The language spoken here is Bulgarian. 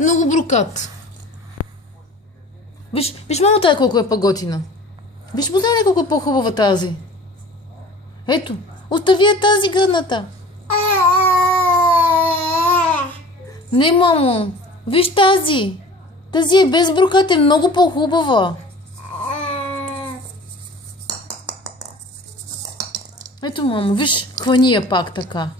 Много брокат. Виж мама тая колко е по-готина. Виж Бозяне колко е по-хубава тази. Ето, остави я тази гъдната. Не, мамо. Виж тази. Тази е без брокат, е много по-хубава. Ето, мамо, виж, хвани я пак така.